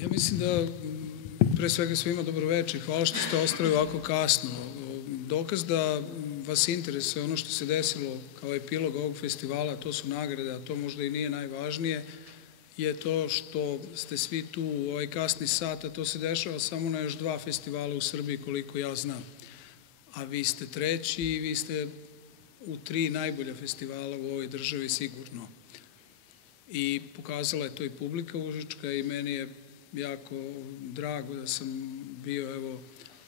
Ja mislim da pre svega svima dobroveče. Hvala što ste ostali ovako kasno. Dokaz da vas interesuje ono što se desilo kao epilog ovog festivala, to su nagrade, a to možda i nije najvažnije, je to što ste svi tu u ovaj kasni sat, a to se dešava samo na još 2 festivala u Srbiji koliko ja znam. A vi ste treći i vi ste u 3 najbolja festivala u ovoj državi sigurno. I pokazala je to i publika užička i meni je jako drago da sam bio evo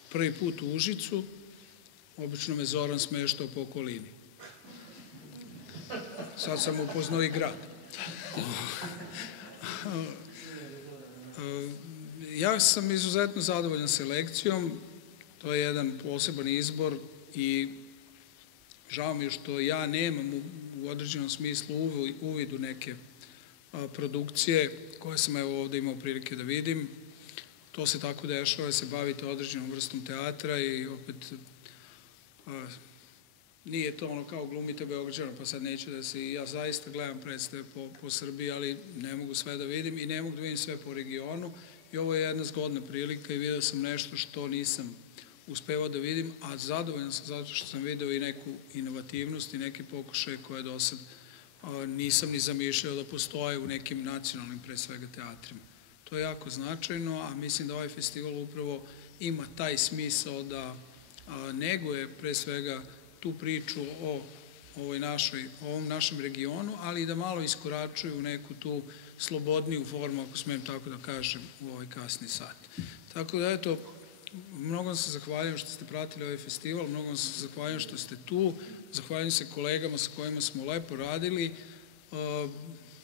prvi put u Užicu. Obično me Zoran smeštao po okolini. Sad sam upoznao i grad. Ja sam izuzetno zadovoljan selekcijom. To je jedan poseban izbor i žao mi je što ja nemam u određenom smislu uvid u neke produkcije koje sam evo ovde imao prilike da vidim. To se tako dešava, se bavite određenom vrstom teatra i opet nije to ono kao glumite Beograđana, pa sad neću da se, ja zaista gledam predstave po Srbiji, ali ne mogu sve da vidim i ne mogu da vidim sve po regionu i ovo je jedna zgodna prilika i vidio sam nešto što nisam uspevao da vidim, a zadovoljan sam zato što sam video i neku inovativnost i neke pokušaje koje do sad nisam ni zamišljao da postoje u nekim nacionalnim, pre svega, teatrima. To je jako značajno, a mislim da ovaj festival upravo ima taj smisao da neguje, pre svega, tu priču o ovom našem regionu, ali i da malo iskoračuju u neku tu slobodniju formu, ako smijem tako da kažem, u ovaj kasni sat. Tako da, eto, mnogo vam se zahvaljujem što ste pratili ovaj festival, mnogo vam se zahvaljujem što ste tu, zahvaljujem se kolegama sa kojima smo lepo radili.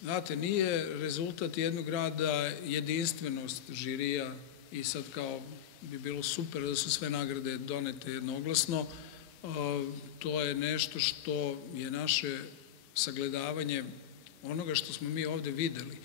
Znate, nije rezultat jednog rada jedinstvenost žirija i sad kao bi bilo super da su sve nagrade donete jednoglasno. To je nešto što je naše sagledavanje onoga što smo mi ovde videli.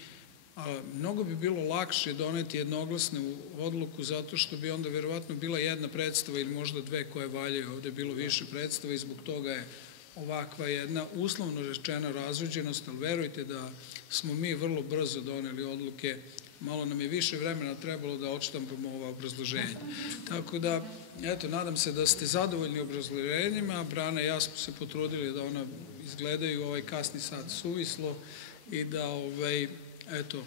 Mnogo bi bilo lakše doneti jednoglasnu odluku zato što bi onda verovatno bila jedna predstava ili možda 2 koje valjaju. Ovde je bilo više predstava i zbog toga je ovakva jedna uslovno rečena razvođenost, ali verujte da smo mi vrlo brzo doneli odluke, malo nam je više vremena trebalo da odštampamo ova obrazloženja. Tako da, eto, nadam se da ste zadovoljni obrazloženjima. Brana i ja smo se potrudili da ona izgledaju ovaj kasni sat suvislo i da, eto,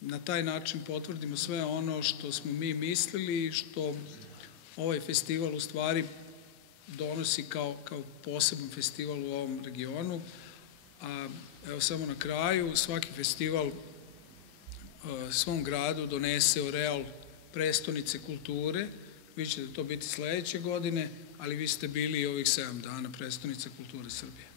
na taj način potvrdimo sve ono što smo mi mislili i što ovaj festival u stvari donosi kao poseban festival u ovom regionu. A evo samo na kraju, svaki festival svom gradu donese oreal prestonice kulture. Vi ćete to biti sledeće godine, ali vi ste bili i ovih 7 dana prestonice kulture Srbije.